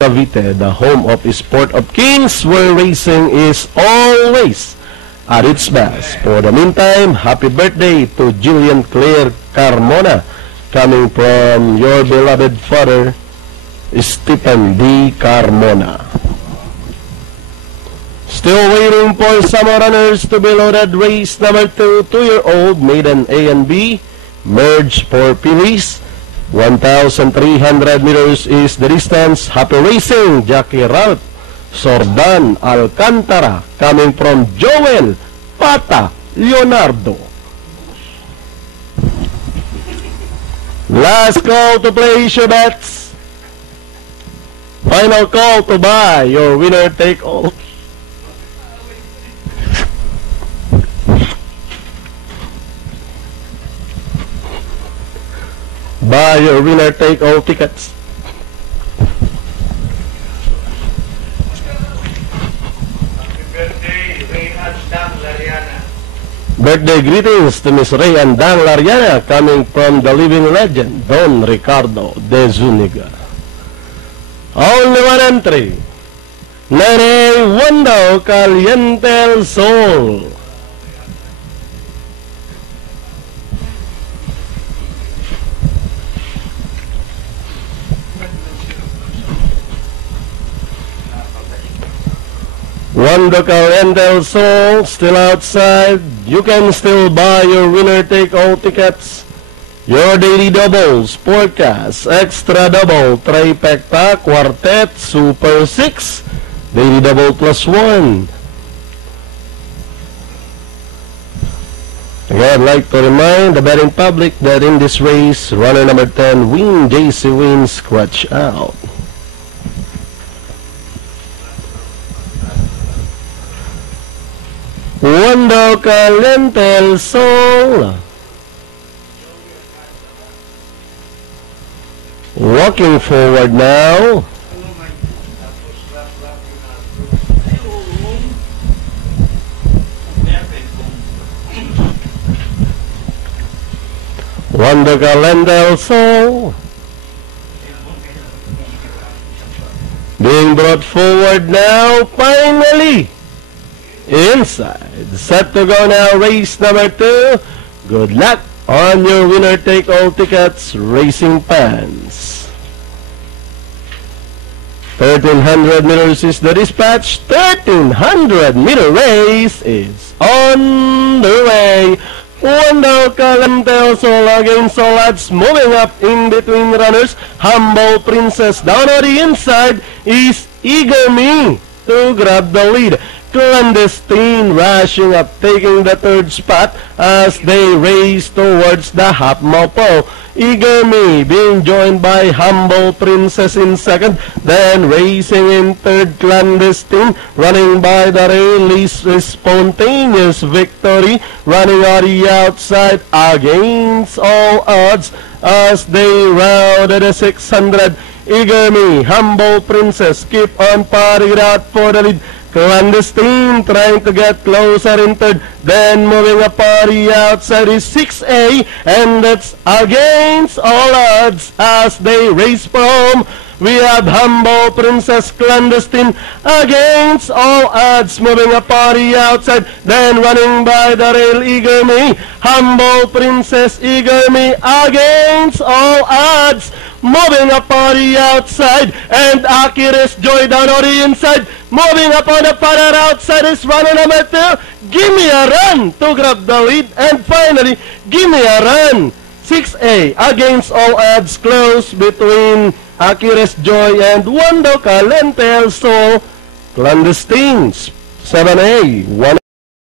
Cavite, the home of Sport of Kings, where racing is always at its best. For the meantime, happy birthday to Jillian Claire Carmona, coming from your beloved father, Stephen D. Carmona. Still waiting for some runners to be loaded. Race number 2, 2-year-old maiden A and B, merge for Pilis. 1,300 meters is the distance. Happy racing, Jackie Ralph Sordan Alcantara, coming from Joel Pata Leonardo. Last call to place your bets. Final call to buy your winner take all. Buy your winner take all tickets. Happy birthday, Ray and Dan Lariana. Birthday greetings to Miss Ray and Dan Lariana, coming from the living legend, Don Ricardo de Zuniga. Only one entry. Nene Wando Caliente el Sol. Wando Caliente el Sol, still outside. You can still buy your winner take all tickets. Your daily doubles, forecast, extra double, trifecta, quartet, super 6, daily double plus 1. Again, I'd like to remind the betting public that in this race, runner number 10, Win JC Win, scratch out. Wando Caliente el Sol. Walking forward now. Wando Caliente el Sol. Being brought forward now, finally. Inside. Set to go now, race number 2. Good luck on your winner take all tickets, racing fans. 1,300 meters is the dispatch. 1,300 meter race is on the way. Wando Caliente el Sol against all odds, moving up in between runners. Humble Princess down on the inside is Eager Me to grab the lead. Clandestine rushing up, taking the 3rd spot as they race towards the half-mile pole. Eager Me being joined by Humble Princess in 2nd, then racing in 3rd, Clandestine, running by the Release Spontaneous Victory, running on the outside against all odds as they rounded the 600. Eager Me, Humble Princess keep on partying out for the lead. Clandestine trying to get closer in 3rd, then moving up on the outside is 6A, and that's against all odds as they race from. We have Humble Princess, Clandestine against all odds, moving up on the outside, then running by the rail, Eager Me. Humble Princess, Eager Me against all odds, moving up on the outside, and Akiris Joy down on the inside. Moving up on the far outside is runner number 2. Give Me a Run to grab the lead. And finally, Give Me a Run. 6A against all odds, close between Akiris Joy and Wando Caliente el Sol. Clandestines, 7A, 1